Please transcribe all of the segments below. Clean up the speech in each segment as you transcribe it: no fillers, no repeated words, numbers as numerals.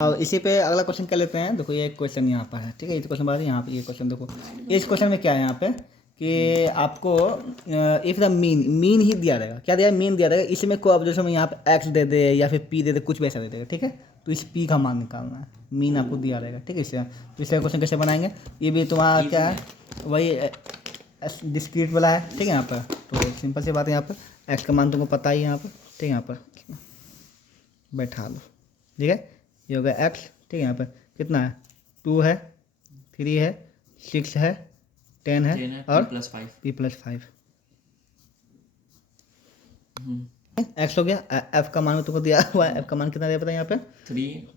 और इसी पे अगला क्वेश्चन कर लेते हैं। देखो ये एक क्वेश्चन यहाँ पर है, ठीक है। ये क्वेश्चन बाद यहाँ पे ये क्वेश्चन देखो। इस क्वेश्चन में क्या है यहाँ पे कि आपको इफ द मीन ही दिया रहेगा। क्या दिया है? मीन दिया रहेगा। इसमें कोई ऑब्जर्वेशन में यहाँ पे एक्स दे दे या फिर पी दे दे, कुछ भी ऐसा दे देगा, ठीक है। तो इस पी का मान निकालना है, मीन आपको दिया रहेगा, ठीक है। इससे तो इसका क्वेश्चन कैसे बनाएंगे? ये भी तुम्हारा क्या है, वही डिस्क्रीट वाला है, ठीक है। यहाँ पर तो सिंपल सी बात है, यहाँ पर एक्स का मान तुमको पता ही है यहाँ पर, ठीक है। यहाँ पर बैठा लो, ठीक है। ये हो गया एक्स, ठीक है। यहाँ पर कितना है? 2 है, 3 है, 6 है, 10 है और p+5 एक्स हो गया। एफ का मान तुमको दिया हुआ है। एफ का मान कितना दिया पता है यहाँ पे? 3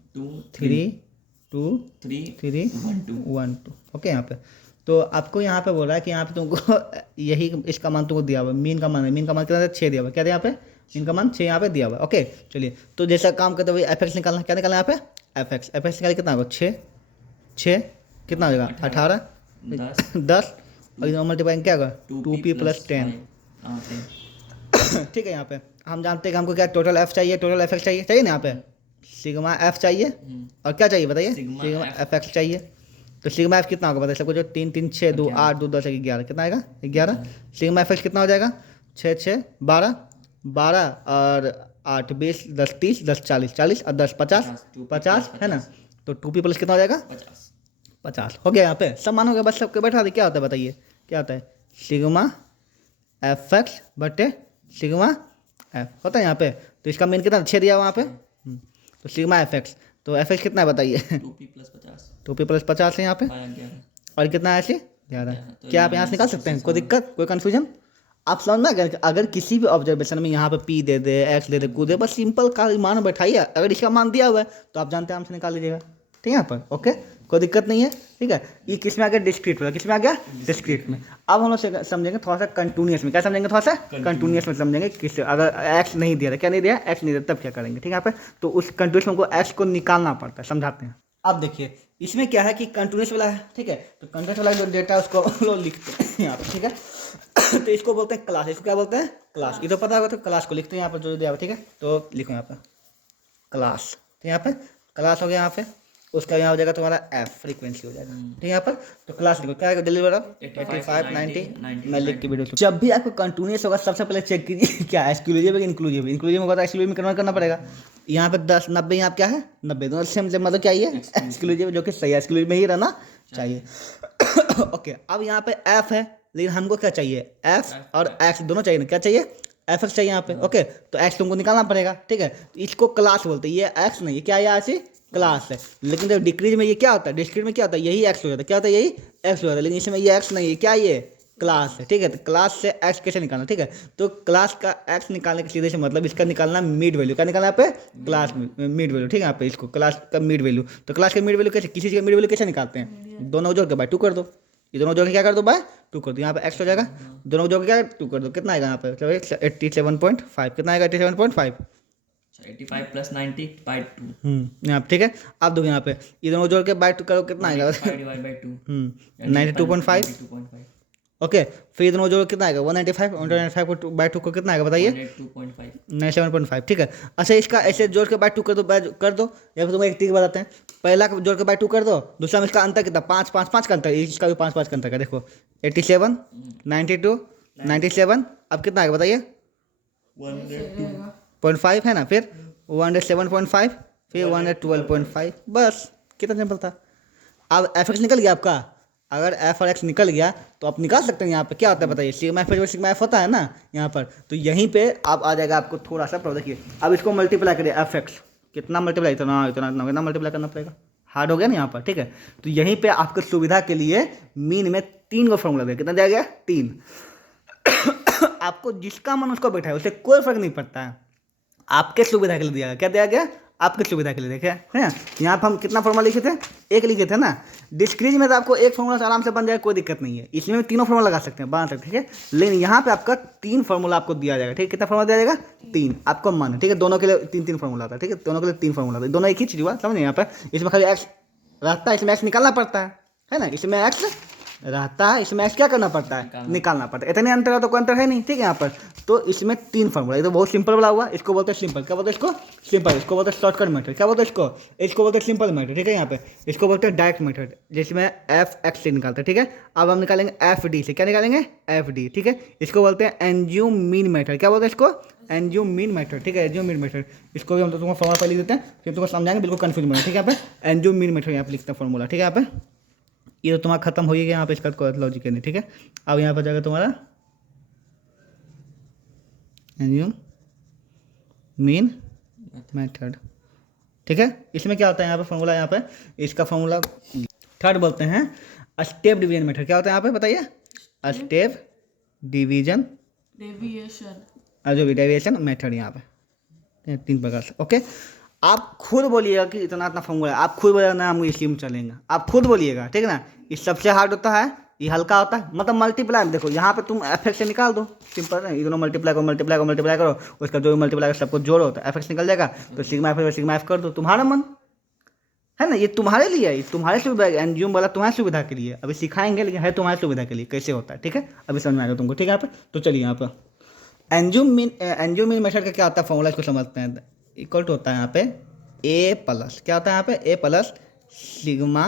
2 3 1 2, ओके। यहाँ पे तो आपको यहाँ पे बोल रहा है कि यहाँ पे तुमको यही इसका मान तुमको दिया हुआ है। मीन का मान है, मीन का मान कितना 6 दिया हुआ है। क्या दिया यहाँ पे? मीन का मान 6 यहाँ पे दिया हुआ है, ओके। चलिए तो जैसा काम करते हुए एफ एक्स निकालना, क्या निकालना है यहाँ पे? एफ एक्स निकालिए। कितना होगा? 6 कितना हो जाएगा? 18 10 और इधर मल्टीप्लाई क्या होगा? 2p+10, ठीक है। यहाँ पे हम जानते हैं कि हमको क्या टोटल एफ चाहिए, टोटल एफ एक्स चाहिए ना। यहाँ पे सिग्मा एफ चाहिए और क्या चाहिए बताइए? सिग्मा एफ एक्स चाहिए। तो सिग्मा एफ कितना होगा बताइए सबको? जो 3 3 6 2 8 2 10 11 कितना आएगा? 11। सिग्मा एफ एक्स कितना हो जाएगा? 6 6 12 12 और 8 20 10 30 10 40 40 और 10 50 है ना। तो 2p+ कितना हो जाएगा? 50 हो गया। यहाँ पे सब मान हो गया, बस सबके बैठा दी। क्या होता है बताइए? क्या होता है? सिग्मा एफ एक्स बटे सिग्मा एफ होता है यहाँ पे। तो इसका मीन कितना 6 दिया वहाँ पे। तो सिग्मा एफ एक्स, तो एफ एक्स कितना है बताइए? 2p+50 है यहाँ पे। और कितना है ऐसे? 11। क्या आप यहाँ से निकाल सकते हैं? कोई दिक्कत, कोई कन्फ्यूजन? आप समझ में? अगर किसी भी ऑब्जर्वेशन में यहाँ पे पी दे दे, एक्स दे दे, कू दे, बस सिंपल का मान बैठाइए। अगर इसका मान दिया हुआ है तो आप जानते हैं, हमसे निकाल लीजिएगा, ठीक है। यहाँ पर ओके, कोई दिक्कत नहीं है, ठीक है। ये किस में आ गया? डिस्क्रीट वाला। किस में आ गया? डिस्क्रीट में। अब हम लोग समझेंगे थोड़ा सा कंटिन्यूअस में। क्या समझेंगे? थोड़ा सा कंटिन्यूअस में समझेंगे। किस अगर एक्स नहीं दिया था, क्या नहीं दिया? एक्स नहीं दिया, तब क्या करेंगे, ठीक है। यहाँ पे तो उस कंटिन्यूस में हमको एक्स को निकालना पड़ता है, समझाते हैं। अब देखिए इसमें क्या है कि कंटिन्यूस वाला है, ठीक है। तो कंटिन्यूस वाला जो डेटा है उसको हम लोग लिखते हैं यहाँ पर, ठीक है। तो इसको बोलते हैं क्लास। इसको क्या बोलते हैं? क्लास। ये तो पता होगा, तो क्लास को लिखते हैं यहाँ पर जो दिया हुआ, ठीक है। तो लिखो यहाँ पर क्लास, तो यहाँ पे क्लास हो गया। यहाँ पे उसका यहाँ हो जाएगा तुम्हारा एफ, फ्रीक्वेंसी हो जाएगा, ठीक है। यहाँ पर तो क्लास लिखो, क्या है? जल्दी बताओ। 85 90 मैं लिख के वीडियो। जब भी आपको कंटिन्यूस होगा सबसे पहले चेक कीजिए क्या है, एक्सक्लूसिव है इंक्लूसिव। इंक्लूसिव होगा तो एक्सक्लूसिव में कन्वर्ट करना पड़ेगा। यहाँ पे 10 90 यहाँ क्या है? 90 दोनों सेम मतलब क्या है? एक्सक्लूसिव, जो कि सही है, एक्सक्लूसिव में ही रहना चाहिए। ओके, अब यहाँ पे एफ है, लेकिन हमको क्या चाहिए? एफ और एक्स दोनों चाहिए ना। क्या चाहिए? एफ एक्स चाहिए यहाँ पे, ओके। तो एक्स तुमको निकालना पड़ेगा, ठीक है। तो इसको क्लास बोलते हैं। ये एक्स नहीं, ये क्या है? ऐसी क्लास है। लेकिन जब डिक्रीज में ये क्या होता है? डिस्क्रीट में क्या होता है? यही एक्स हो जाता है। क्या होता है? यही एक्स हो जाता है। लेकिन इसमें ये एक्स नहीं है, क्या ये? क्लास है, ठीक है। तो क्लास से एक्स कैसे निकालना, ठीक है। तो क्लास का एक्स निकालने के सीधे से मतलब इसका निकालना मिड वैल्यू। क्या निकालना यहाँ पे? क्लास मिड वैल्यू, ठीक है। यहाँ पे इसको क्लास का मिड वैल्यू। तो क्लास का मिड वैल्यू कैसे, किसी चीज़ का मिड वैल्यू कैसे निकालते हैं? दोनों जोड़ के बाय 2 कर दो। ये दोनों जोड़ के क्या कर दो? बाय 2 कर दो। यहाँ पे एक्स हो जाएगा, दोनों जोड़ के क्या 2 कर दो। कितना आएगा यहाँ पे? 87.5। कितना आएगा? 87.5। 85 + 90 by 2। यहाँ ठीक है। आप दो यहाँ पे ये दोनों जोड़ के बाय 2 करो, कितना आएगा? 92.5, ओके। फिर ये दोनों जोड़ कितना आएगा? 195। 195 को बाय 2 को कितना आएगा बताइए? 97.5, ठीक है। अच्छा, इसका ऐसे जोड़ के बाय 2 कर दो, कर दो। या फिर तुम्हें एक ट्रिक बताते हैं। पहला जोड़ के बाय 2 कर दो, दूसरा में इसका अंतर कितना? 5 5 5 का अंतर। इसका भी 5 5 का अंतर का देखो। 87 92 97, अब कितना आएगा बताइए? 102.5 है ना। फिर 107.5, फिर 112.5, बस। कितना सिंपल था। अब एफ एक्स निकल गया आपका। अगर एफ और एक्स निकल गया तो आप निकाल सकते हैं यहाँ पे क्या होता है बताइए? सिग्मा एफ सिग्मा एफ होता है ना यहाँ पर। तो यहीं पे आप आ जाएगा आपको थोड़ा सा प्रॉब्लम। देखिए अब इसको मल्टीप्लाई करिए, एफ एक्स कितना मल्टीप्लाई, इतना इतना कितना मल्टीप्लाई करना पड़ेगा। हार्ड हो गया ना यहाँ पर, ठीक है। तो यहीं पे आपको सुविधा के लिए मीन में 3 को फॉर्मूला दिया। कितना दिया गया? 3। आपको जिसका मन उसको बैठा है, उससे कोई फर्क नहीं पड़ता है। आपके सुविधा के लिए दिया गया। क्या दिया गया? आपके सुविधा के लिए। देखे है यहाँ पर हम कितना फॉर्मूला लिखे थे? 1 लिखे थे ना। डिस्क्रीज में तो आपको 1 फॉर्मूला से आराम से बन जाएगा, कोई दिक्कत नहीं है। इसमें तीनों फॉर्मूला लगा सकते हैं, बना सकते हैं, ठीक है। लेकिन यहाँ पे आपका 3 फॉर्मूला आपको दिया जाएगा, ठीक है। कितना फॉर्मूला दिया जाएगा? 3। आपको मन, ठीक है। दोनों के लिए 3 फॉर्मूला आता है, ठीक है। दोनों के लिए 3 फॉर्मूला आता है, दोनों एक ही चीज हुआ, समझे। यहाँ पर इसमें खाली एक्स रहता है, इसमें एक्स निकालना पड़ता है ना। इसमें एक्स रहता है, इसमें एक्स क्या करना पड़ता है, निकालना पड़ता है। इतने अंतर है तो कोई अंतर है नहीं, ठीक है। यहाँ पर तो इसमें 3 फॉर्मूला, ये तो बहुत सिंपल वाला हुआ, इसको बोलते हैं सिंपल, क्या बोलते हैं इसको, सिंपल, इसको बोलते हैं शॉर्टकट मेथड, क्या बोलते हैं इसको बोलते हैं सिंपल मेथड, ठीक है। यहाँ पे इसको बोलते हैं डायरेक्ट मेथड, जिसमें एफ एक्स से निकालते हैं, ठीक है। अब हम निकालेंगे एफ डी से, क्या निकालेंगे, एफ डी, ठीक है। इसको बोलते हैं एनज्यूम मीन मेथड, क्या बोलते हैं इसको, एनज्यूम मीन मेथड, ठीक है, एनज्यूम मीन मेथड। इसको भी हम तो तुमको फॉर्मूला पहले देते हैं, फिर तुमको समझाएंगे, बिल्कुल कंफ्यूज मत, ठीक है। यहाँ पे एनज्यूम मीन मेथड यहाँ पे लिखते हैं फॉर्मूला, ठीक है। यहाँ पे ये तो तुम्हारा खत्म हो ही गया यहाँ पे, इसका कोई लॉजिक नहीं, ठीक है। अब यहाँ पर जाएगा तुम्हारा एनज्यूम मीन मेथड, ठीक है। इसमें क्या होता है यहाँ पे फॉर्मूला, यहाँ पे इसका फॉर्मूला थर्ड बोलते हैं स्टेप डिवीजन मेथड, क्या होता है यहाँ पे बताइए, स्टेप डिवीजन जो भी डेविएशन मेथड यहाँ पे 3 प्रकार से, ओके। आप खुद बोलिएगा कि इतना फॉर्मूला है, आप खुद बोलिएगा ना हम इसी में चलेंगे, आप खुद बोलिएगा, ठीक है ना। ये सबसे हार्ड होता है, ये हल्का होता है, मतलब मल्टीप्लाई में देखो, यहाँ पे तुम एफ एक्स से निकाल दो, सिंपल है, इतना मल्टीप्लाई करो, उसका जो भी मल्टीप्लाई सबको जोड़ो तो एफ एक्स निकल जाएगा, तो सिग्मा एफ कर दो, तुम्हारा मन है ना, ये तुम्हारे लिए है, तुम्हारे सुविधा, एनजीओम वाला तुम्हारी सुविधा के लिए, अभी सिखाएंगे, लेकिन है तुम्हारी सुविधा के लिए कैसे होता है, ठीक है। अभी समझ में आएगा तुमको, ठीक है। यहाँ पे तो चलिए यहाँ पर एनजीओम मीन मेथड का क्या होता है फॉर्मूला, इसको समझते हैं। इक्वल टू होता है यहाँ पे ए प्लस, क्या होता है यहाँ पे, ए प्लस सिग्मा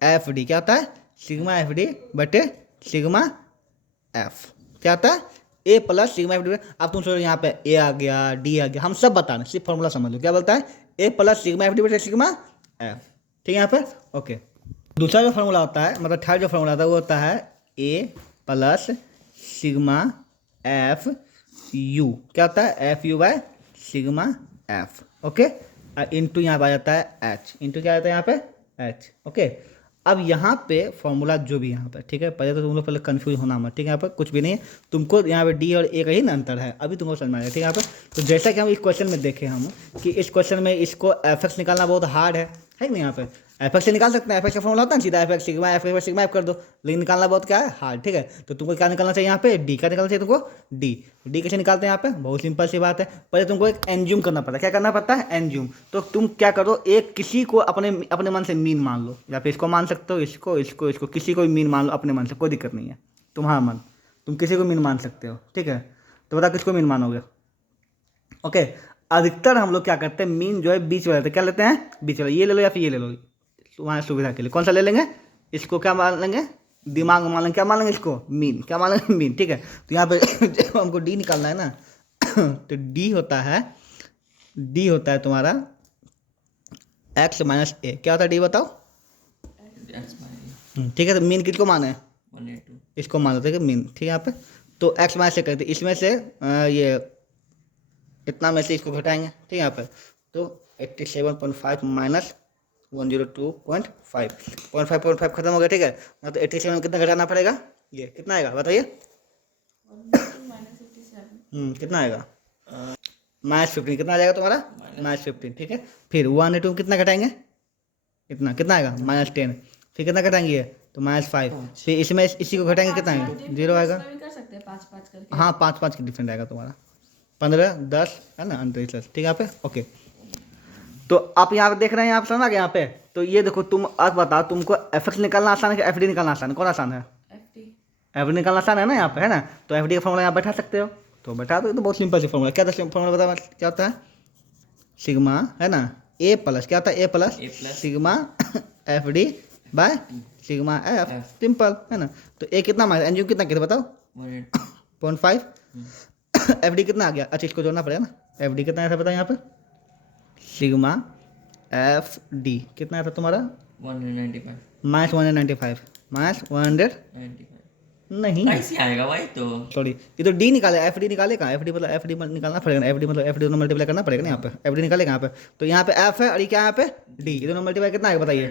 एफ डी, क्या होता है, सिग्मा एफ डी बटे सिग्मा एफ, क्या होता है, A plus sigma f D. अब तुम सोचो यहाँ पे ए आ गया, डी आ गया, हम सब बता रहे, सिर्फ फॉर्मूला समझ लो, क्या बोलता है, A plus sigma f D बटे सिग्मा एफ, ठीक है। यहाँ पे ओके। दूसरा जो फॉर्मूला होता है, मतलब थर्ड जो फॉर्मूला होता है वो होता है A plus sigma f you, क्या होता है, F u bye sigma F, okay. Into यहाँ पे आ जाता है एच, इंटू क्या आता है यहाँ पे एच, ओके। अब यहाँ पे फॉर्मूला जो भी यहाँ पे, ठीक है, पहले तो तुम लोग पहले कंफ्यूज होना मत, ठीक है। यहाँ पर कुछ भी नहीं है, तुमको यहाँ पे डी और ए का ही ना अंतर है, अभी तुमको समझ में आएगा, ठीक है। यहाँ पे तो जैसा कि हम इस क्वेश्चन में देखे हम कि इस क्वेश्चन में इसको एफ एक्स निकालना बहुत हार्ड है कि नहीं। यहाँ पे एफ एक्स से निकाल सकते हैं, एफ एक्स का फॉर्मूला होता है सीधा एफ एक्स सिग्मा एफ कर दो, लेकिन निकालना बहुत क्या है, हार्ड, ठीक है। तो तुमको क्या निकालना चाहिए यहाँ पे, डी का निकालना चाहिए तुमको, डी कैसे निकालते हैं यहाँ पे, बहुत सिंपल सी बात है, पहले तुमको एक एनज्यूम करना पड़ता है, क्या करना पड़ता है, एनज्यूम। तो तुम क्या करो, एक किसी को अपने मन से मीन मान लो, या फिर इसको मान सकते हो, इसको किसी को भी मीन मान लो अपने मन से, कोई दिक्कत नहीं है, तुम्हारा मन, तुम किसी को मीन मान सकते हो, ठीक है। तो बता किसको मीन मानोगे, ओके। अधिकतर हम लोग क्या करते हैं, मीन जो है बीच वाला, क्या लेते हैं, बीच वाला, ये ले लो या फिर ये ले लो, तुम्हारी सुविधा के लिए कौन सा ले लेंगे, इसको क्या मान लेंगे, दिमाग में मान लेंगे, क्या मान लेंगे इसको, मीन, क्या मान लेंगे, मीन, ठीक है। तो यहाँ पे जब हमको डी निकालना है ना तो डी होता है तुम्हारा एक्स माइनस ए, क्या होता है डी बताओ, ठीक है। तो मीन किसको माना है, इसको मान लेते हैं मीन, ठीक है। यहाँ पे तो एक्स माइनस ए करते, इसमें से ये इतना में से इसको घटाएंगे, ठीक है। यहाँ पे तो 87.5 माइनस 102.5 खत्म हो गया, ठीक है। मतलब 87 में कितना घटाना पड़ेगा, ये कितना आएगा बताइए, कितना आएगा, -15, कितना आ जाएगा तुम्हारा, -15, ठीक है। फिर 182 में कितना घटाएंगे, कितना आएगा, -10, फिर कितना घटाएंगे तो -5, फिर इसमें इसी को घटाएंगे कितना आएगा, 0 आएगा, हाँ 5 की डिफरेंट आएगा तुम्हारा, 15 10 है ना, 29, ठीक है। यहाँ पे ओके। तो आप यहाँ पे देख रहे हैं, आप समझ गए यहाँ पे। तो ये देखो, तुम अब बताओ तुमको एफ एक्स निकालना आसान है कि एफ डी निकालना आसान है, कौन आसान है, एफ डी निकालना आसान है ना यहाँ पे, है ना। तो एफ डी का फॉर्मूला यहाँ बैठा सकते हो, तो बैठा दो, तो बहुत सिंपल सी फॉर्मूला, क्या था फॉर्मूला बता, क्या होता है, सिग्मा है ना ए प्लस, क्या होता है, A plus sigma f d by sigma f, simple है ना। तो ए कितना मार, एनजीओ कितना किया बताओ, 0.5, एफ डी कितना आ गया, अच्छा इसको जोड़ना पड़ेगा ना, एफ डी कितना आया था बताओ यहाँ पे, सिग्मा एफ डी कितना आया था तुम्हारा, 195 -195 -100 नहीं ऐसे आएगा भाई, तो सॉरी, ये तो डी निकाले, एफ डी निकाले कहाँ, एफ डी मतलब एफ डी निकालना पड़ेगा, एफ डी मतलब एफ डी दोनों मल्टीप्लाई करना पड़ेगा ना, यहाँ पे एफ डी निकाले यहाँ पे। तो यहाँ पे एफ है और ये क्या है यहाँ पे डी, ये दोनों मल्टीप्लाई कितना आएगा बताइए,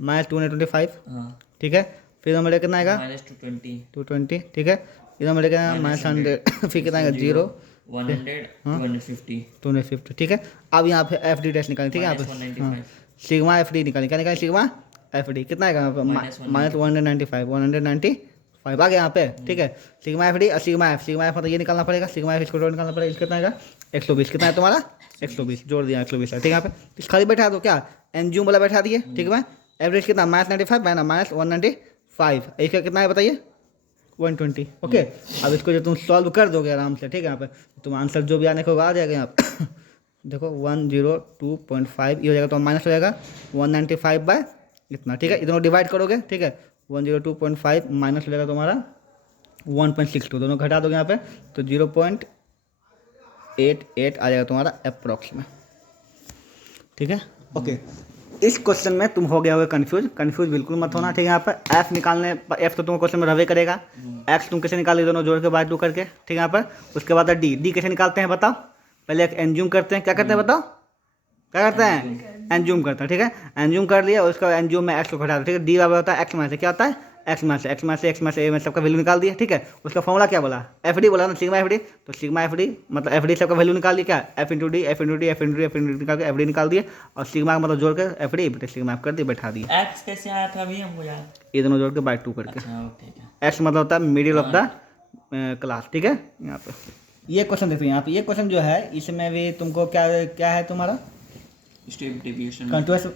-225, ठीक है। फिर मल्टीप्लाई कितना आएगा, -220, ठीक है। इधर मल्टीप्लाई -100, फिर कितना आएगा 0 250, ठीक है। अब यहाँ पे एफ डी डैश निकालें, ठीक है। यहाँ पे सिग्मा एफ डी निकालें, क्या निकालें, सिग्मा एफ डी कितना आएगा यहाँ पे, -195 आ गया यहाँ पे, ठीक है। सिग्मा एफ डी और सिग्मा एफ मतलब ये निकालना पड़ेगा, सिग्मा एफ इसको निकालना पड़ेगा, इसका कितना आएगा 120, कितना है तुम्हारा 120, जोड़ दिया 120 है, ठीक है। यहाँ पे खाली बैठा दो, क्या एनज्यूम वाला बैठा दिए, ठीक है। एवरेज कितना -95 है ना, -195, 5, इसका कितना है बताइए 120। ओके, अब इसको जो तुम सॉल्व कर दोगे आराम से, ठीक है, यहाँ पे तुम आंसर जो भी आने को आ जाएगा यहाँ पे देखो 102.5 ये हो जाएगा, तो माइनस हो जाएगा 195 बाय इतना, ठीक है, इतना डिवाइड करोगे, ठीक है, 102.5 माइनस हो जाएगा तुम्हारा 1.62, दोनों घटा दोगे यहाँ पे तो 0.88 आ जाएगा तुम्हारा अप्रॉक्स में, ठीक है। ओके, इस क्वेश्चन में तुम हो गया होगा कंफ्यूज बिल्कुल मत होना, ठीक है। यहाँ पर एफ निकालने, एफ तो तुम क्वेश्चन में रहे करेगा, एक्स तुम कैसे निकालोगे, दोनों जोड़ के बाय 2 करके, ठीक है। यहाँ पर उसके बाद डी कैसे निकालते हैं बताओ, पहले एक एनज्यूम करते हैं, क्या करते हैं बताओ, क्या करते हैं एनज्यूम करते हैं, ठीक है। एनज्यूम कर लिया, उसका एनज्यूम में एक्स को घटा दो, ठीक है। डी बराबर होता है एक्स में से क्या होता है एक्स में से ए में सबका वैल्यू निकाल दिया, ठीक है। उसका फॉर्मूला क्या बोला, एफ डी बोला ना, सिग्मा एफ डी, तो सिग्मा एफ डी मतलब एफ डी सबका वैल्यू निकाल दिया, क्या एफ इंटू डी निकाल के एफ डी निकाल दिया, और सिग्मा का मतलब जोड़ कर एफ डी सिग्मा एफ कर दिया, बैठा दिया। एक्स कैसे आया था अभी हमको याद? ये दोनों जोड़ के बाय 2 करके, ठीक है। एक्स मतलब होता है मिडिल ऑफ द क्लास, ठीक है। यहाँ पे ये क्वेश्चन देखो, यहाँ पे ये क्वेश्चन जो है इसमें भी तुमको क्या है तुम्हारा स्टेप डेविएशन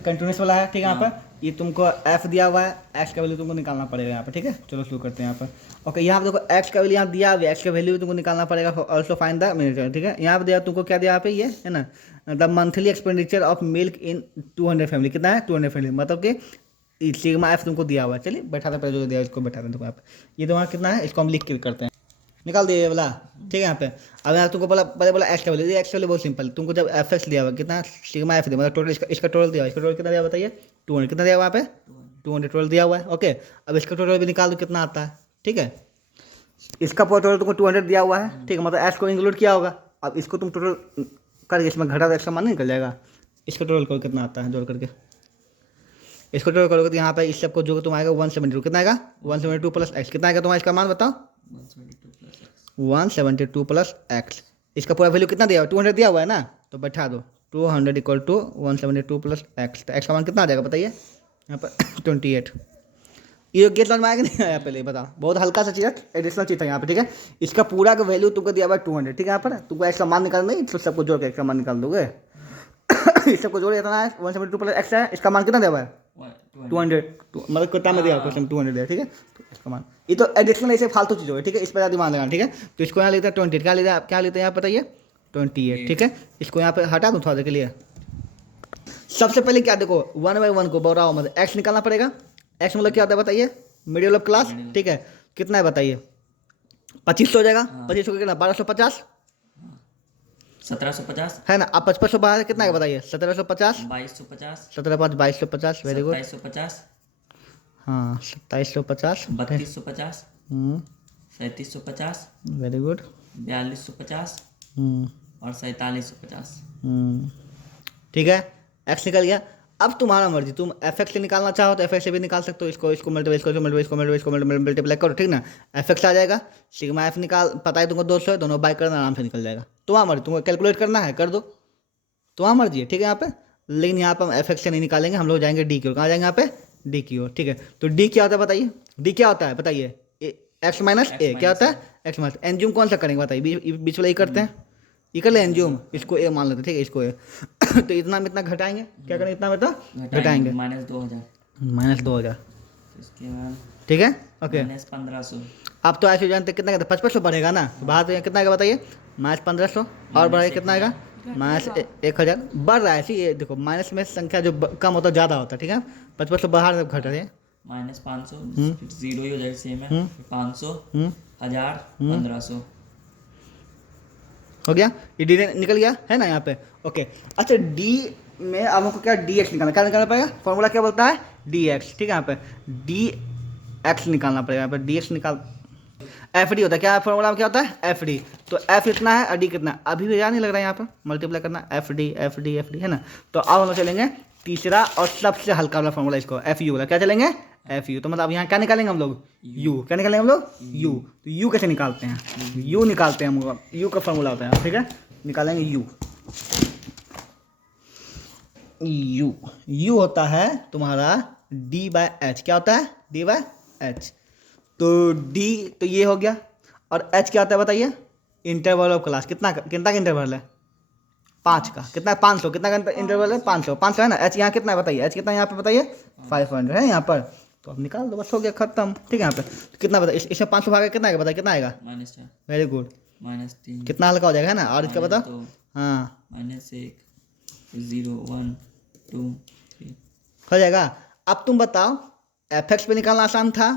कंटिन्यूस वाला है, ठीक है। यहाँ पर ये तुमको एफ दिया हुआ है, एक्स का वैल्यू तुमको निकालना पड़ेगा यहाँ पर, ठीक है। चलो शुरू करते हैं यहाँ पर। ओके, यहाँ पर देखो एक्स का वैल्यू यहाँ दिया हुआ है, एक्स का वैल्यू भी तुमको निकालना पड़ेगा, ऑल्सो फाइंड द मिनिट, ठीक है। यहाँ पर दिया तुमको क्या दिया यहाँ पे, ये है ना, the monthly expenditure of milk in 200 family, कितना है 200 फैमिली, मतलब कि सिग्मा एफ तुमको दिया हुआ है। चलिए बैठा था, पहले जो दिया इसको बैठा दें, यहाँ पे ये तुम्हारा कितना है, इसको हम लिख के करते हैं, निकाल दिए ये वाला, ठीक है। यहाँ पे अब यहाँ तुमको पहले बोला एक्स का वैल्यू, एक्स वैल्यू बहुत सिंपल, तुमको जब एफ एक्स दिया हुआ कितना सिग्मा एफ दिया, मतलब टोटल इसका टोटल दिया हुआ, इसका टोटल कितना दिया बताइए 200, कितना दिया हुआ यहाँ पे 200 टोटल दिया हुआ है। ओके, अब इसका टोटल भी निकाल दो कितना आता है, ठीक है। इसका पूरा टोटल तुमको 200 दिया हुआ है, ठीक है, मतलब एक्स को इंक्लूड किया होगा। अब इसको तुम टोटल करके इसमें घटा दो, एक्स का मान निकल जाएगा। इसका टोटल करो कितना आता है जोड़ करके, इसको टोटल करोगे तो यहाँ पे इस सबको जो तुम आएगा 172, कितना आएगा 172 प्लस एक्स, कितना आएगा तुम्हारा इसका मान बताओ 172 प्लस एक्स। इसका पूरा वैल्यू कितना दिया हुआ 200 दिया हुआ है ना, तो बैठा दो 200 इक्वल टू 172 प्लस एक्स, तो एक्स का मान कितना आ जाएगा बताइए यहाँ पर 28। ये गेट समझ में आएगा नहीं आया, पहले बताओ, बहुत हल्का सा चीज़ है, एडिशनल चीज़ है यहाँ पे, ठीक है। इसका पूरा का वैल्यू तुमको दिया हुआ है 200, ठीक है। यहाँ पर तुमको एक्स का मान निकालना नहीं, तो सबको जोड़ के एक्स का मान निकाल दोगे इस सबको जोड़ इतना है 172 प्लस एक्स है, इसका मान कितना दिया हुआ है 200, मतलब कितना में दिया क्वेश्चन 200 दिया, ठीक है। तो इसका मान ये तो एडिशनल ऐसे फालतू चीज़ होगी, ठीक है, इस पर दिमाग लगाना, ठीक है। तो इसको यहाँ लेते हैं 20, क्या लेते हैं यहाँ बताइए 28, ठीक है। इसको यहाँ पे हटा दूँ थोड़ा देर के लिए। सबसे पहले क्या देखो 1 बाई 1 को बोराओ, मतलब एक्स निकालना पड़ेगा। एक्स मतलब क्या होता है बताइए मिडिल ऑफ क्लास, ठीक है। कितना है बताइए 2500 हो जाएगा, 2500 कितना 1250 1750 है ना। अब 5500 बाहर कितना है बताइए 1750 2250 17 2250, वेरी गुड, 2750 हाँ 2750 3250 3750 वेरी गुड 4250 और 4750। ठीक है, एक्स निकल गया। अब तुम्हारा मर्जी, तुम एफ एक्स से निकालना चाहो तो एफ एक्स से भी निकाल सकते हो, इसको मल्टीप्लाई करो, ठीक ना, एफ एक्स आ जाएगा। सिग्मा एफ निकाल पता है तुमको 200 है, दोनों बाई करना आराम से निकल जाएगा। तुम्हारा मर्जी, तुमको कैलकुलेट करना है कर दो, तुम्हारा मर्जी है, ठीक है। यहाँ पे लेकिन यहाँ पर हम एफ एक्स से नहीं निकालेंगे, हम लोग जाएंगे डी की ओर। कहाँ जाएंगे यहाँ पे डी की ओर, ठीक है। तो डी क्या होता है बताइए, डी क्या होता है बताइए एक्स माइनस ए, क्या होता है एक्स माइनस। एनज्यूम कौन सा करेंगे बताइए, बीच वाला ही करते हैं, ये कर ले एनज्यूम, इसको ए मान लेते, ठीक है, इसको ए तो इतना में इतना घटाएंगे, क्या करेंगे इतना में इतना घटाएंगे -2000, इसके बाद ठीक है। ओके, -1500। अब तो ऐसे जानते कितना कहते 5500 बढ़ेगा ना, तो बाहर तो कितना आएगा बताइए -1500 और बढ़ेगा कितना आएगा -1000, बढ़ रहा है ऐसे। ये देखो माइनस में संख्या जो कम होता है ज़्यादा होता है, ठीक है। 5500 बाहर घट रहे हैं, -500 जीरो ही हो जाएगा सेम है, 500 1000 1500 हो गया। ये डी निकल गया है ना यहाँ पे। ओके, अच्छा डी में अब हमको क्या डी एक्स निकालना, क्या निकालना पड़ेगा, फॉर्मूला क्या बोलता है डी एक्स, ठीक है। यहाँ पे डी एक्स निकालना पड़ेगा, यहाँ पे डी एक्स निकाल, एफ डी होता है, क्या फॉर्मूला में क्या होता है एफ डी। तो एफ इतना है और डी कितना है, अभी भी याद नहीं लग रहा है यहाँ पर मल्टीप्लाई करना, एफ डी है ना। तो अब हम लोग चलेंगे तीसरा और सबसे हल्का वाला फॉर्मूला, इसको एफ यू वाला, क्या चलेंगे एफ यू। तो मतलब यहाँ क्या निकालेंगे हम लोग यू, क्या निकालेंगे हम लोग यू। तो यू कैसे निकालते हैं, यू निकालते हैं हम, यू का फॉर्मूला होता है, ठीक है, निकालेंगे यू। यू होता है तुम्हारा डी बाय एच, क्या होता है डी बाय एच। तो डी तो ये हो गया, और एच क्या होता है बताइए इंटरवल ऑफ क्लास, कितना का इंटरवल है 5 का, कितना 500, कितना का इंटरवल है 500 है ना। एच यहाँ कितना है बताइए, एच कितना है यहाँ पे बताइए 500 है यहाँ पर। तो अब निकाल दो, बस हो गया खत्म। ठीक है यहाँ पे तो कितना बता, इसमें 500 भागा कितना आएगा, बता कितना आएगा? -4 वेरी गुड, -3 कितना हल्का हो जाएगा है ना। और इसका बता, 2 हाँ -1 0 1 2 3 हो जाएगा। अब तुम बताओ FX पे निकालना आसान था,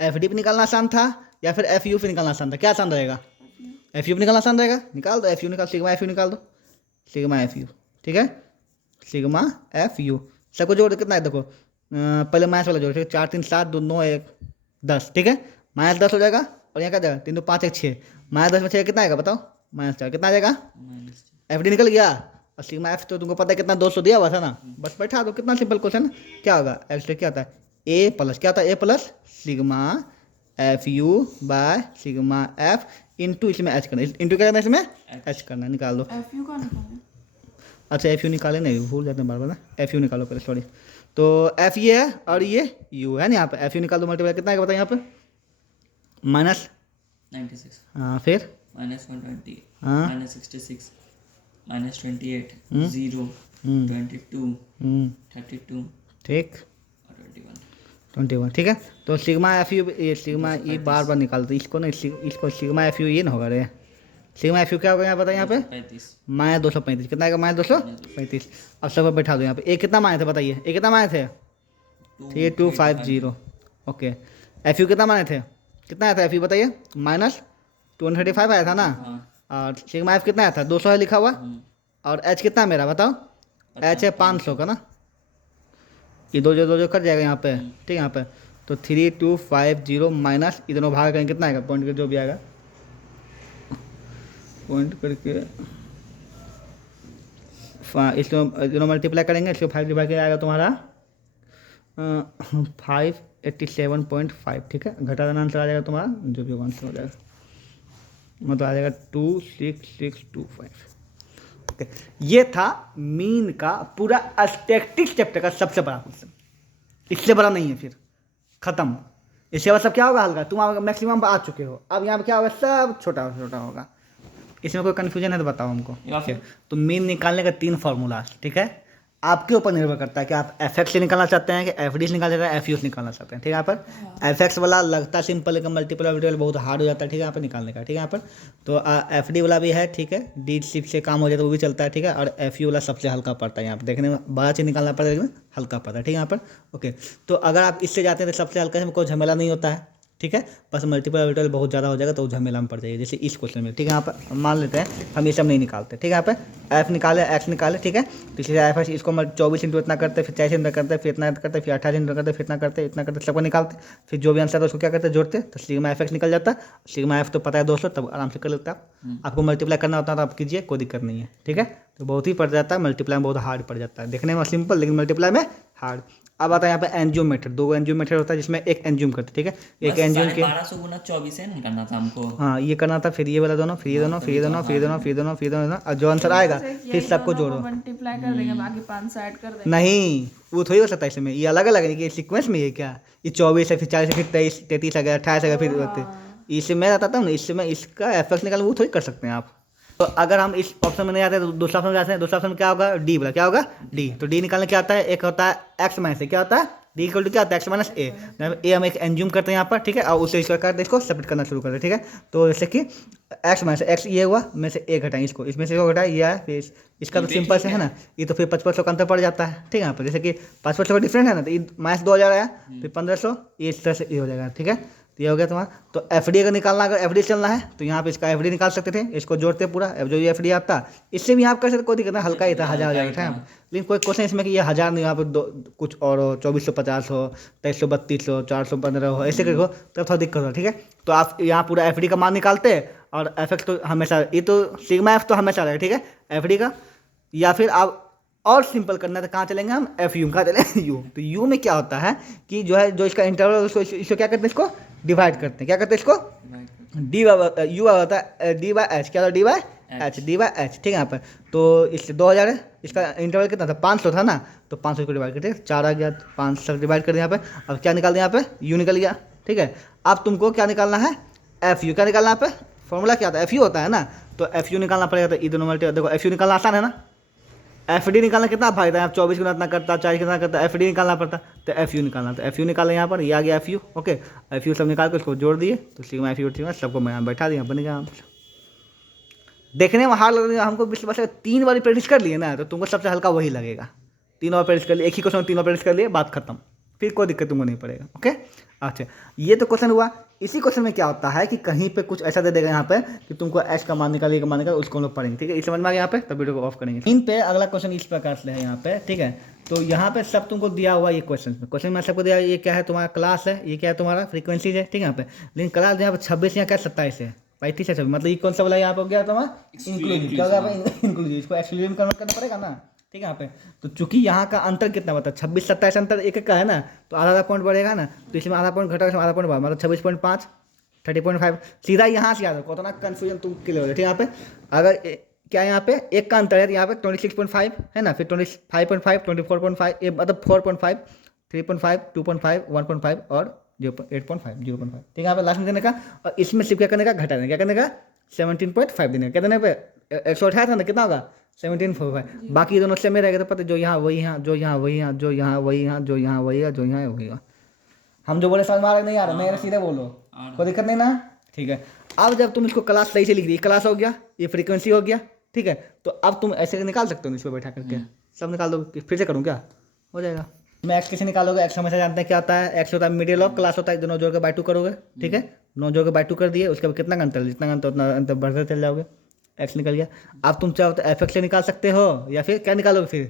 FD पे निकालना आसान था, या फिर FU पे निकालना आसान था? क्या आसान रहेगा? FU पे निकालना आसान रहेगा। निकाल दो FU, निकाल सिग्मा FU निकाल दो, सिग्मा FU। ठीक है, सिग्मा FU सबको जोड़ दो, कितना है देखो, पहले माइनस वाला जोड़, ठीक है, 4 3 7 2 9 1 10। ठीक है, -10 हो जाएगा, और यहाँ क्या जाएगा, 3 2 5 1 6, -10 में 6 कितना आएगा बताओ, -4 कितना आ जाएगा? FD निकल गया। और सिग्मा F तो तुमको पता है कितना, 200 दिया हुआ था ना, बस बैठा दो, कितना सिंपल क्वेश्चन। क्या होगा, एक्स क्या होता है, A प्लस क्या होता है, A plus sigma FU by sigma F into इसमें H करना, इंटू क्या करना है इसमें H करना, निकाल दो। FU का निकालें। अच्छा FU निकाले, नहीं भूल जाते हैं बार बार ना, FU निकालो पहले, सॉरी। तो F ये है और ये U है ना, यहाँ पे FU निकाल दो, मल्टीप्लाई कितना आएगा बताओ यहाँ पे, -96 हाँ फिर -120 हाँ -66 -28 0 22 32 ठीक और 21 21। ठीक है, तो सिग्मा FU ये सिग्मा ये बार बार निकाल दो, इसको ना इसको सिग्मा FU ये ना होगा रे, सिग्मा FU क्या होगा यहाँ बताओ यहाँ पे, 35 -235 कितना आएगा, -235। अब सब बैठा दो यहाँ पे, ए कितना माने थे बताइए, ए कितना माने थे, 3250। ओके, FU कितना माने थे, कितना आया था FU बताइए, -235 आया था ना। हाँ और सिग्मा F कितना आया था, 200 है लिखा हुआ। और H कितना है मेरा बताओ, H है 500 का ना, ये दो जो कट जाएगा यहाँ पे। ठीक है, यहाँ पे तो 3250 माइनस ये दोनों भाग करेंगे, कितना आएगा, पॉइंट के जो भी आएगा, पॉइंट करके इसको दोनों मल्टीप्लाई करेंगे, इसको 5 डिवाइड के आएगा तुम्हारा 587.5। ठीक है, घटा देना आंसर आ जाएगा तुम्हारा, जो भी आंसर हो जाएगा मतलब आ जाएगा 26625। ओके, ये था मीन का पूरा स्टैटिस्टिक्स चैप्टर का सबसे बड़ा क्वेश्चन, इससे बड़ा नहीं है, फिर खत्म। इसके बाद सब क्या होगा, हल्का तुम मैक्सिमम आ चुके हो, अब यहाँ पे क्या होगा, सब छोटा छोटा होगा। इसमें कोई कन्फ्यूजन है तो बताओ हमको। तो मीन निकालने का 3 फार्मूला, ठीक है, आपके ऊपर निर्भर करता है कि आप FX से निकालना चाहते हैं कि FD से निकालना चाहते हैं, FU से निकालना चाहते हैं। ठीक है, यहाँ पर FX वाला लगता है सिंपल, लेकिन मल्टीपल ऑर्बिटल बहुत हार्ड हो जाता है। ठीक है, यहाँ पर निकालने का। ठीक है, यहाँ पर तो FD वाला भी है, ठीक है, D6 से काम हो जाता है, वो भी चलता है। ठीक है, और FU वाला सबसे हल्का पड़ता है, यहाँ पर देखने में बड़ा चीज़ निकालना पड़ता है, लेकिन हल्का पड़ता है। ठीक है, यहाँ पर ओके। तो अगर आप इससे जाते हैं तो सबसे हल्का, में कोई झमेला नहीं होता है। ठीक है, बस मल्टीपल ऑर्बिटल बहुत ज़्यादा हो जाएगा तो झमेला में पड़ जाएगी, जैसे इस क्वेश्चन में। ठीक है, यहाँ पर मान लेते हैं हम ये सब नहीं निकालते। ठीक है, यहाँ पे F निकाले, X निकाले। ठीक है, तो इसलिए F इसको 24 इंटू इतना करते, फिर 40 इंटू करते, फिर इतना करते, फिर 28 इंटू करते, फिर इतना करते, सबको निकालते, फिर जो भी आंसर है उसको क्या करते, जोड़ते, तो सिग्मा FX निकल जाता है। सिग्मा F तो पता है 200, तब आराम से कर लेता है। आपको मल्टीप्लाई करना होता है तो आप कीजिए, कोई दिक्कत नहीं है। ठीक है, तो बहुत ही पड़ जाता है, मल्टीप्लाई में बहुत हार्ड पड़ जाता है, देखने में सिंपल लेकिन मल्टीप्लाई में हार्ड। अब आता है यहाँ पे एंजियोम मेथड, 2 एंजियोम मेथड होता है जिसमें एक एंजियोम करते। ठीक है, एक एंजियोम के 1200 गुना 24 है करना था हमको। हाँ, ये करना था, फिर ये वाला दोनों, फिर ये दोनों, फिर ये दोनों, फिर दोनों, फिर दोनों, फिर दोनों, और जो आंसर आएगा फिर सबको जोड़ो। मल्टीप्लाई कर देंगे, बाकी 500 ऐड कर देंगे। नहीं, वो थोड़ी हो सकता है इसमें, ये अलग अलग है कि सीक्वेंस में ये क्या, ये 24 है, फिर 40 है, फिर 23 33 आ गया, 28 आ गया, फिर इसमें आता हूँ ना, इसमें इसका FX निकाल वो थोड़ी कर सकते हैं आप। तो अगर हम इस ऑप्शन में नहीं आते तो दूसरा ऑप्शन में जाते हैं। दूसरा ऑप्शन में क्या होगा, डी वाला, क्या होगा डी। तो डी निकालने क्या आता है, एक होता है एक्स माइनस ए, क्या होता है डी इक्वल टू क्या होता है एक्स माइनस ए। ए हम एक एंज्यूम करते हैं यहाँ पर। ठीक है, और उसे इसको करते इसको सबमिट करना शुरू करते हैं। ठीक है, तो जैसे कि एक्स माइनस एक्स ये हुआ, में से ए घटाएं इसको, इसमें से घटाए ये है, फिर इसका तो सिंपल से है ना, ये तो फिर 5500 का अंतर पड़ जाता है। ठीक है, यहाँ पर जैसे कि 5500 का डिफरेंट है ना, तो ये -2000 आया, फिर 1500, ये इस तरह से ये हो जाएगा। ठीक है, तो ये हो गया तुम्हारा। तो FD अगर निकालना, अगर FD चलना है तो यहाँ पे इसका FD निकाल सकते थे, इसको जोड़ते पूरा, जो ये FD आता इससे भी आप कर सकते, कोई दिक्कत नहीं, हल्का ही था, 1000 था। लेकिन कोई क्वेश्चन इसमें कि ये 1000 नहीं, यहाँ पर कुछ और हो, 2450 हो, 2332 हो, 415 हो, ऐसे करके हो, तब थोड़ा दिक्कत हो। ठीक है, तो आप यहाँ पूरा FD का मान निकालते, और FX तो हमेशा, ये तो सिग्मा F तो हमेशा रहेगा। ठीक है, FD का, या फिर आप और सिंपल करना है तो कहाँ चलेंगे हम, FU कहाँ चलेंगे U। तो U में क्या होता है कि जो है, जो इसका इंटरवल उसको इसको क्या करते हैं, इसको डिवाइड करते हैं। क्या करते हैं इसको, डी बाई यू होता है डी बाई एच, क्या होता है D by H, D by H. ठीक है, यहाँ पर तो इससे 2000 है, इसका इंटरवल कितना था 500 था ना, तो 500 को डिवाइड करते 4 आ गया, 500 डिवाइड कर दिया यहाँ पे। अब क्या निकाल दिया यहाँ पे, यू निकल गया। ठीक है, अब तुमको क्या निकालना है, FU। क्या निकालना है यहाँ पे, फॉर्मूला क्या होता है, FU होता है ना, तो FU निकालना पड़ेगा। तो ये दोनों मल्टी, देखो FU निकालना आसान है ना, एफ डी निकालना कितना फायदा है, आप 24 गुना इतना करता, 40 कितना करता, एफ डी निकालना पड़ता, तो एफ यू निकालना, तो एफ यू निकाला यहाँ पर, ये आ गया F you. Okay, F you सब निकाल के उसको जोड़ दिए, तो सिग्मा एफ यू सिग्मा सबको मैं बैठा दिया, बन गया। देखने में हार्ड लगेगा हमको, बस 3 बार प्रैक्टिस कर लिए ना, तो तुमको सबसे हल्का वही लगेगा। 3 बार प्रैक्टिस कर लिए, एक ही क्वेश्चन 3 बार प्रैक्टिस कर लिए, बात खत्म, फिर कोई दिक्कत तुमको नहीं पड़ेगा। ओके, अच्छा ये तो क्वेश्चन हुआ। इसी क्वेश्चन में क्या होता है कि कहीं पे कुछ ऐसा दे देगा यहाँ पे कि तुमको एक्स का मान निकालिए, का मान निकाल, उसको हम लोग पढ़ेंगे। ठीक है, इस समझ में आ गया यहाँ पे, तब वीडियो को ऑफ करेंगे। इन पे अगला क्वेश्चन इस प्रकार से है यहाँ पे। ठीक है, तो यहाँ पे सब तुमको दिया हुआ ये क्वेश्चन में सबको दिया, ये क्या है तुम्हारा क्लास है, ये क्या है तुम्हारा फ्रीक्वेंसीज है। ठीक है, यहाँ पे लेकिन क्लास यहाँ पे 26 यहाँ क्या 27 है, 35 है 26, मतलब ये कौन सा वाला यहाँ पे हो गया तुम्हारा इंक्लूसिव, क्या होगा इंक्लूसिव, इसको एक्सक्लूसिव में कन्वर्ट करना पड़ेगा ना। ठीक है, यहाँ पे तो चूंकि यहाँ का अंतर कितना बता 26 27 अंतर एक का है ना, तो आधा पॉइंट बढ़ेगा ना, तो इसमें आधा पॉइंट घटेगा, इसमें आधा पॉइंट बढ़ा, मतलब 26.5 30.5 सीधा यहाँ से याद रखो, तो ना कन्फ्यूजन तुम क्लियर हो जाए। ठीक है, यहाँ पे अगर क्या यहाँ पे एक का अंतर है, यहाँ पे 26.5 है ना, फिर 25.5 24.5, ये मतलब 4.5 3.5 2.5 1.5 और 8.5 0.5। ठीक है, यहाँ पे लास्ट में देने का, और इसमें सिर्फ क्या करने का घटा देने, क्या करने का 17.5 देने का, क्या देने पे 128 था ना, कितना होगा 17.5, बाकी दोनों से में रहेगा, तो पता जो यहाँ वही यहाँ, जो यहाँ वही यहाँ, जो यहाँ वही यहाँ, जो यहाँ वही है, जो यहाँ वही है। हम जो बोले समझ में आ रहा नहीं आ रहा, मैं सीधे बोलो, कोई दिक्कत नहीं ना। ठीक है, अब जब तुम इसको क्लास सही से लिख दी, क्लास हो गया, ये फ्रीक्वेंसी हो गया। ठीक है, तो अब तुम ऐसे निकाल सकते हो, इस पर बैठा करके सब निकाल दो, फिर से करूँ क्या, हो जाएगा। मैं एक्स कैसे निकालोगे, एक्स हमेशा जानते हैं क्या होता है, एक्स होता है मिडिल ऑफ, क्लास होता है दोनों जोड़ के बाई 2 करोगे। ठीक है, 9 जोड़ के बाई 2 कर दिए, उसके बाद कितना अंतर, जितना अंतर उतना अंतर बढ़ते चल जाओगे, एक्स निकल गया। अब तुम चाहो तो एफ एक्स से निकाल सकते हो, या फिर क्या निकालोगे, फिर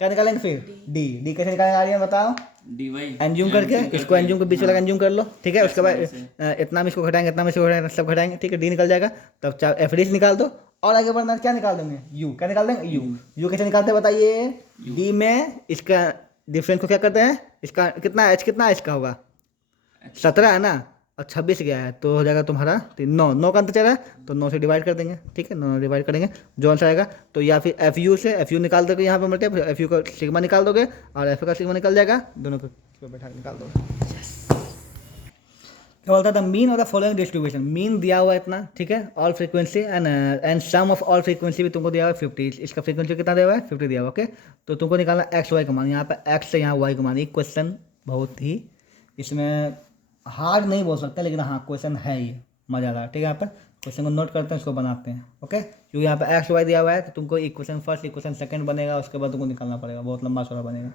क्या निकालेंगे, फिर डी कैसे निकालेंगे आ रही है बताओ, डी वाई एंज्यूम करके, इसको एंज्यूम के बीच वाला एंज्यूम कर लो। ठीक है, उसके बाद इतना में इसको घटाएंगे, इतना में इसको घटाएंगे, सब घटाएंगे। ठीक है, डी निकल जाएगा, तब चाहे एफ डी निकाल दो, और आगे बढ़ना क्या निकाल देंगे, यू, क्या निकाल देंगे यू कैसे निकालते हैं बताइए, डी में इसका डिफरेंस को क्या करते हैं, इसका कितना एच कितना इसका होगा 17 है ना, और 26 गया है, तो हो जाएगा तुम्हारा 9 का अंतर चल रहा है, तो 9 से डिवाइड कर देंगे। ठीक है, 9 डिवाइड करेंगे, जो आंसर आएगा, तो या फिर एफ यू से एफ यू निकाल दोगे, यहाँ पे मल्टे फिर एफ यू का सिग्मा निकाल दोगे, और एफ का सिग्मा निकल जाएगा, दोनों को बैठा निकाल दोगे। क्या बोलता था, मीन और द फॉलोइंग डिस्ट्रीब्यूशन, मीन दिया हुआ है इतना। ठीक है, all frequency and sum of all frequency भी तुमको दिया हुआ है 50, इसका फ्रीक्वेंसी कितना दिया हुआ है 50 दिया हुआ। ओके, तो तुमको निकालना एक्स वाई का मान, यहाँ पे एक्स से यहाँ वाई का मान। ये क्वेश्चन बहुत ही इसमें हार्ड नहीं बोल सकते, लेकिन हाँ क्वेश्चन है, ये मजा आ रहा है। ठीक है, यहाँ पर क्वेश्चन को नोट करते हैं, उसको बनाते हैं। ओके, क्योंकि यहाँ पे एक्स वाई दिया हुआ है, तो तुमको इक्वेशन फर्स्ट इक्वेशन सेकंड बनेगा, उसके बाद तुमको निकालना पड़ेगा, बहुत लंबा चौड़ा बनेगा।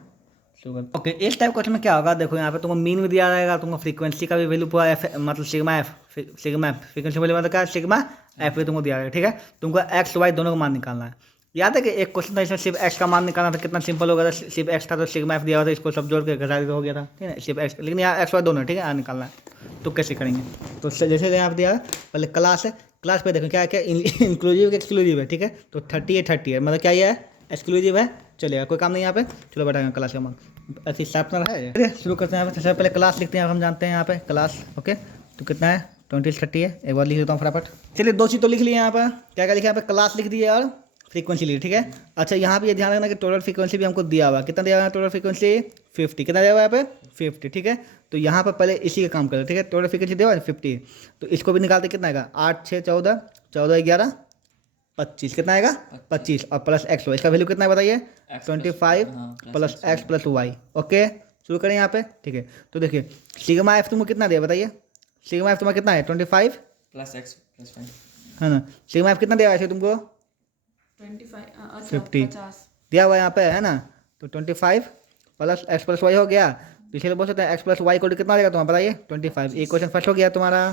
ओके, इस टाइप क्वेश्चन में क्या होगा, देखो यहाँ पे तुमको मीन भी दिया रहेगा, तुमको फ्रीक्वेंसी का भी वैल्यू पूरा एफ, मतलब सिग्मा एफ फ्रीक्वेंसी वैल्यू मतलब क्या सिग्मा एफ भी तुमको दिया रहेगा। ठीक है, तुमको एक्स वाई दोनों का मान निकालना है। याद है कि एक क्वेश्चन था इसमें सिर्फ एक्स का मान निकालना था, कितना सिंपल होगा था, सिर्फ एक्स था तो सिग्मा एफ दिया हुआ था, इसको सब जोड़ के घटा हो गया था। ठीक है, सिर्फ एक्स, लेकिन यहाँ एक्स वाई दोनों। ठीक है, निकालना है, तो कैसे करेंगे, तो जैसे यहाँ पे दिया है, पहले क्लास है, क्लास पे देखो क्या क्या इंक्लूसिव है एक्सक्लूसिव है। ठीक है, तो 30 है, मतलब क्या ये है एक्सक्लूसिव है, चलेगा, कोई काम नहीं यहाँ पे। चलो बैठा क्लास का मान ऐसी शार्पनर है। शुरू करते हैं यहाँ पे, सबसे पहले क्लास लिखते हैं, हम जानते हैं यहाँ पे क्लास। ओके, तो कितना है 20 30 है, एक बार लिख देता हूँ फटाफट। चलिए 2 चीज़ तो लिख लिए यहाँ पर, क्या क्या लिखा यहाँ पे, क्लास लिख दिए और फ्रीक्वेंसी ली। ठीक है, अच्छा यहाँ पे ये ध्यान रखना कि टोटल फ्रीक्वेंसी भी हमको दिया हुआ है, कितना दिया हुआ है टोटल फ्रीक्वेंसी 50, कितना दिया हुआ है यहाँ पे 50। ठीक है, तो यहाँ पर पहले इसी का काम करें। ठीक है, टोटल फ्रीक्वेंसी दिया हुआ है 50, तो इसको भी निकालते कितना आएगा 8 6 14 14 11 25, कितना आएगा 25, और प्लस एक्स वाई, इसका वैल्यू कितना है बताइए 25 plus x plus y. Okay, शुरू करें यहाँ पे। ठीक है, तो देखिए सिग्मा एफ तुमको कितना दिया बताइए, सिग्मा एफ तुम्हारा कितना है 25 प्लस एक्स प्लस वाई है ना, सिग्मा एफ कितना दिया हुआ है तुमको 50 दिया हुआ है यहाँ पे है ना, तो 25 प्लस एक्स प्लस वाई हो गया, तो इसलिए बोल सकते हैं एक्स प्लस वाई को कितना देगा तुम्हारा बताइए 25। एक क्वेश्चन फर्स्ट हो गया तुम्हारा,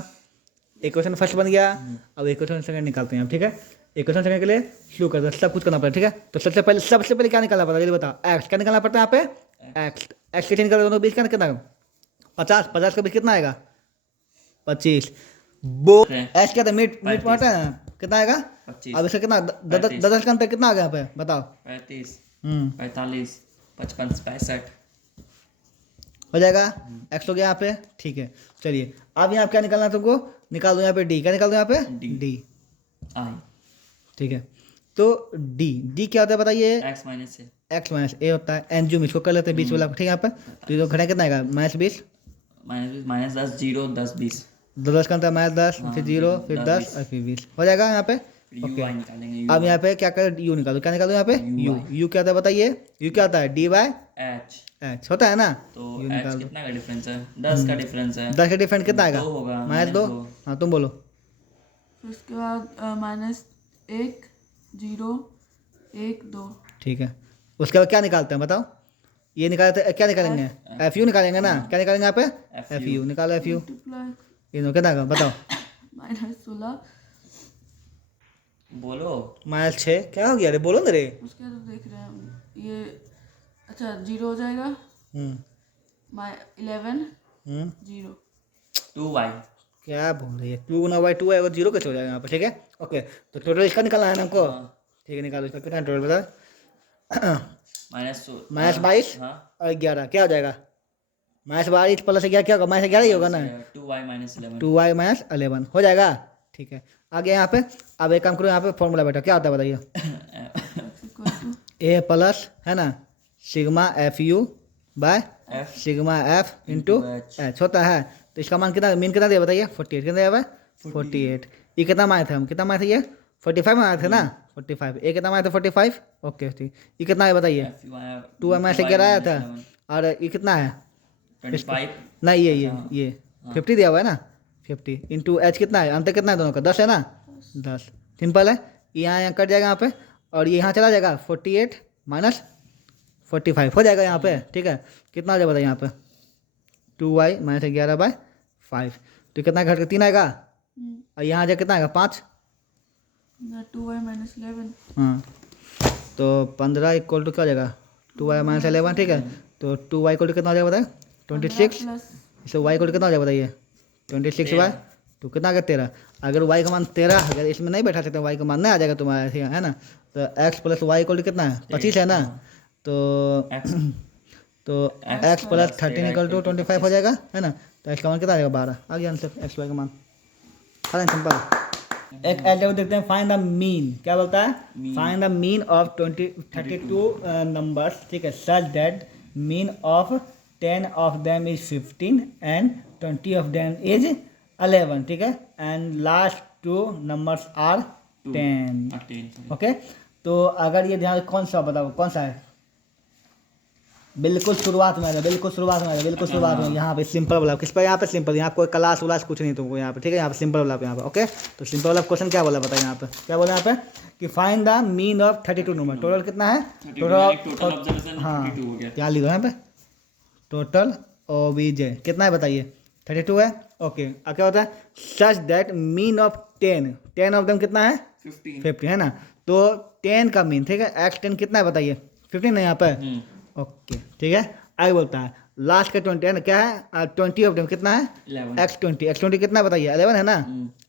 एक क्वेश्चन फर्स्ट बन गया। अब एक क्वेश्चन सेकंड निकालते हैं। ठीक है, एक क्वेश्चन सेकंड के लिए शुरू करते हैं, सब कुछ करना पड़ेगा। ठीक है, तो सबसे पहले क्या निकालना पड़ता है जल्दी बताओ, एक्स क्या निकालना पड़ता है यहाँ पे, एक्स कैसे निकाल दोनों बीच का कितना 50 का बीच कितना आएगा 25, वो एक्स क्या था मिड पॉइंट है ना, कितना आएगा 25। अब इसका कितना 10 का अंतर कितना आ गया यहाँ पे बताओ 35 45 55 65 हो जाएगा, एक्स हो गया यहाँ पे। ठीक है, चलिए अब यहाँ क्या निकालना है तुमको, निकाल दो यहाँ पे डी, क्या निकाल दो यहाँ पे डी आई। ठीक है, तो डी क्या होता है बताइए, एक्स माइनस ए होता है, एन जूम इसको कर लेते हैं 20 वाला। ठीक है, यहाँ पे तो ये घटा कितना आएगा -20 -10 0 10 20 10 का अंतर -10 फिर 0 फिर 10 और फिर 20 हो जाएगा यहाँ पे। फिर यू आई निकालेंगे, अब यहाँ पे क्या करें, यू निकालो, क्या निकालो यहाँ पे, यू। यू क्या होता है बताइए, यू क्या होता है, डी बाय एच। एच होता है ना। तो यू एच निकाल दो। कितना का डिफरेंस है, 10 का डिफरेंस है। 10 का डिफरेंट कितना आएगा, 2 होगा, -2। -2। हाँ तुम बोलो। फिर उसके बाद -1 0 1 2। ठीक है, उसके बाद क्या निकालते हैं बताओ, ये निकालते हैं, क्या निकालेंगे, एफ यू निकालेंगे ना। क्या निकालेंगे यहाँ पे, एफ यू निकालो, एफ यू। मल्टीप्लाई ये कितना आएगा बताओ, -16। बोलो। -6। क्या हो गया रे, बोलो ना रे। उसके बाद देख रहे हैं हम ये, अच्छा 0 हो जाएगा, 11 0। 2y। क्या बोल रही है, 2 गुना बाई 2 है, और 0 कैसे हो जाएगा यहाँ पे, ठीक है। ओके, तो टोटल इसका निकालना है ना हमको। ठीक है, निकालो इसका, कितना टोटल बता। -22 हाँ, और 11 क्या हो जाएगा, -22 प्लस 11 क्या होगा, -11 ही होगा ना। 2y - 11। 2y - 11 हो जाएगा। ठीक है, आगे यहाँ पे अब एक काम करो, यहाँ पे फॉर्मूला बेटा क्या होता है बताइए, ए प्लस है ना sigma f u by F sigma f into h होता है। तो इसका मान कितना, मीन कितना दिया बताइए, 48 कितना दिया, 48। ये कितना माने थे हम, कितना माने थे ये, 45 माने थे ना, 45। ये कितना माने थे, 45। ओके ठीक, ये कितना है बताइए, 2 में से 11 आया था, और ये कितना है 25। नहीं, ये 50 दिया हुआ है ना, 50 इंटू एच कितना है, अंतर कितना है दोनों का, 10 है ना, 10। सिंपल है, यहाँ कट जाएगा यहाँ पे, और ये यहाँ चला जाएगा, 48 माइनस 45 हो जाएगा यहाँ पे। ठीक है, कितना हो जाएगा बताइए यहाँ पे, 2y - 11/5। तो कितना घट के 3 आएगा, और यहाँ जाए कितना आएगा 5। 2y - 11। हाँ, तो 15 इक्वल टू क्या हो जाएगा, 2y - 11। ठीक है, तो 2y इक्वल टू कितना हो जाएगा बताए, 26। इसे y इक्वल टू कितना हो जाएगा बताइए, 26/2 तो कितना आ गया 13। अगर y का मान 13, अगर इसमें नहीं बैठा सकते, y का मान नहीं आ जाएगा तुम्हारे, ठीक है ना। तो x plus y equal to कितना है, 25 है ना। तो x प्लस 13 इक्वल टू 25 हो जाएगा, है ना। तो x का मान कितना आ जाएगा, 12 आ गया आंसर, x y का मान। सिंपल। एक एल्जेब्रा देखते हैं, फाइंड द मीन, क्या बोलता है, find the mean of 32 numbers, ठीक है, such that mean of 10 of them is 15 and 20 of them is 11, ठीक है, and last 2 numbers are 10। Okay, तो अगर ये ध्यान, कौन सा बताओ, कौन सा है, बिल्कुल शुरुआत में आ जाए, बिल्कुल शुरुआत में आ जाए, बिल्कुल शुरुआत में, यहाँ पे सिंपल वाला, किस पर यहाँ पे सिंपल, यहाँ कोई क्लास उलास कुछ नहीं तुमको यहाँ पे, ठीक है, यहाँ पे सिंपल वाला पे यहाँ पे। ओके, तो सिंपल वाला क्वेश्चन क्या बोला बताइए यहाँ पे, क्या बोला यहाँ पे कि find the mean of 32 number, total कितना है, टोटल, हाँ क्या लिखो यहाँ पे, टोटल OBJ कितना है बताइए, 32 है। ओके, अब क्या होता है, such that mean of 10 of them कितना है, 50 है ना। तो 10 का मीन, ठीक है, x10 कितना है बताइए, 15 है यहाँ पे। ओके, ठीक है, आगे बोलता है लास्ट का 20 है ना, क्या है, 20 ऑफ देम कितना है, x20 कितना है बताइए, 11 है ना,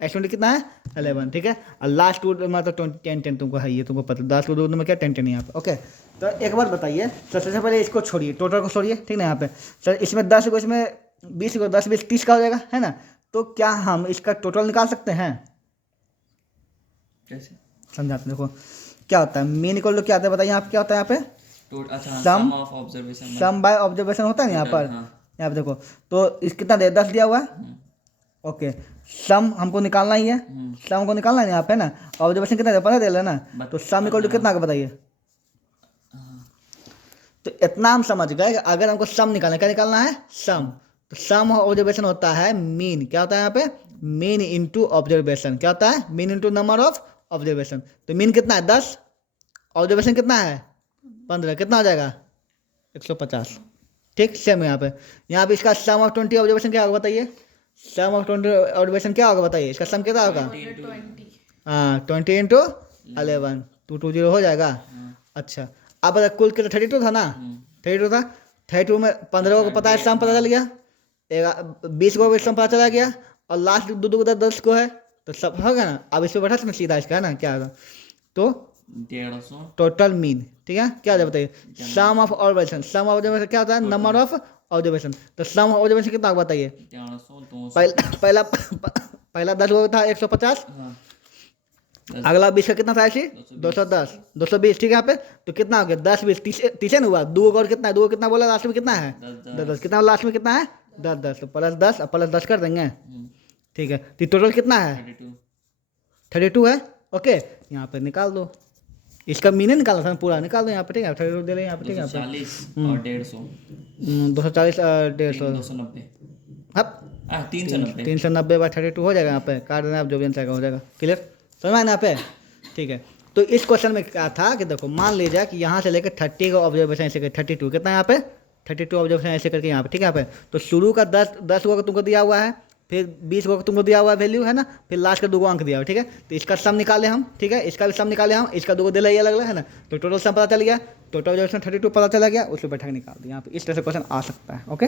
x20 कितना है, 11, ठीक है। और लास्ट टू मतलब 10 तुमको है, ये तुमको पता, लास्ट टू में क्या 10 यहाँ पे। ओके, तो एक बार बताइए, सबसे पहले इसको छोड़िए, टोटल को छोड़िए, ठीक ना, यहाँ पे सर इसमें 10 को, इसमें 20 को, 10 20 30 का हो जाएगा, है ना। तो क्या हम इसका टोटल निकाल सकते हैं, कैसे समझाते देखो क्या होता है, मीन इक्वल टू क्या होता है बताइए, आप क्या होता है यहाँ पे, sum of observation, sum by observation होता है ना यहाँ पर। यहाँ पे देखो, तो इस कितना दे 10 दिया हुआ है। ओके, सम हमको निकालना ही है, सम को निकालना है यहाँ पे ना, ऑब्जर्वेशन कितना दे 15 दे लेना, तो सम इक्वल टू कितना का बताइए। तो इतना हम समझ गए, अगर हमको सम निकालना है, क्या निकालना है, सम, तो सम ऑब्जर्वेशन होता है मीन, क्या होता है यहाँ पे, मीन इंटू ऑब्जर्वेशन, क्या होता है, mean into number of observation. तो मीन कितना है 10, ऑब्जर्वेशन कितना है 15, कितना हो जाएगा 150। ठीक, सेम यहाँ पे इसका सम ऑफ 20 ऑब्जर्वेशन क्या होगा बताइए, सम ऑफ 20 ऑब्जर्वेशन क्या होगा बताइए, इसका सम कितना होगा, हाँ 20 इंटू 11, 220 हो जाएगा। अच्छा, अब बता कुल कितना 32 था ना, 32 था, 32 में 15 को पता है सम पता चल गया, 20 को भी सम पता चला गया, और लास्ट दो 10 को है, तो सब होगा ना। अब इस पर बैठा सकते सीधा, इसका है ना क्या होगा, तो 150 टोटल मीन, ठीक है, क्या हो जाए बताइए, sum of observation, sum of observation क्या होता है, नंबर ऑफ ऑब्जर्वेशन। तो सम ऑफ ऑब्जर्वेशन कितना होगा बताइए, 150 पहला 10 को था 150, अगला 20 का कितना था ऐसे 210 220, ठीक है यहाँ पे। तो कितना हो गया 10 20 30 ना हुआ, 2 और कितना है, 2 कितना बोला लास्ट में कितना है 10 कितना लास्ट में कितना है 10 तो प्लस 10 और प्लस 10 कर देंगे, ठीक है। तो टोटल कितना है 32 है, ओके, यहाँ पे निकाल दो, इसका मीने निकालना था, पूरा निकाल दो यहाँ पे, ठीक है, 32 दे रहे हैं यहाँ पे, ठीक है, 240 और 150 240 150, 290 हाँ 390 390/32 हो जाएगा, यहाँ पे काट देना आप, जो भी आंसर हो जाएगा। क्लियर, समझ में आया यहाँ पे, ठीक है। तो इस क्वेश्चन में क्या था कि देखो मान लीजिए कि यहाँ से लेकर 30 का ऑब्जर्वेशन ऐसे कर, 32 कितना यहाँ पे 32 ऑब्जर्वेशन ऐसे करके यहाँ पे, ठीक है, यहाँ पे तो शुरू का 10 को तुमको दिया हुआ है, फिर 20 को तुमको दिया हुआ है वैल्यू, है ना, फिर लास्ट का 2 अंक दिया हुआ है, ठीक है। तो इसका सम निकाले हम, ठीक है, इसका भी सम निकाले हम, इसका 2 दिला अलग अलग है ना, तो टोटल सम पता चल गया, टोटल ऑब्जर्वेशन 32 पता चला गया, उसको बैठा के निकाल दिया। यहाँ पे इस तरह से क्वेश्चन आ सकता है। ओके।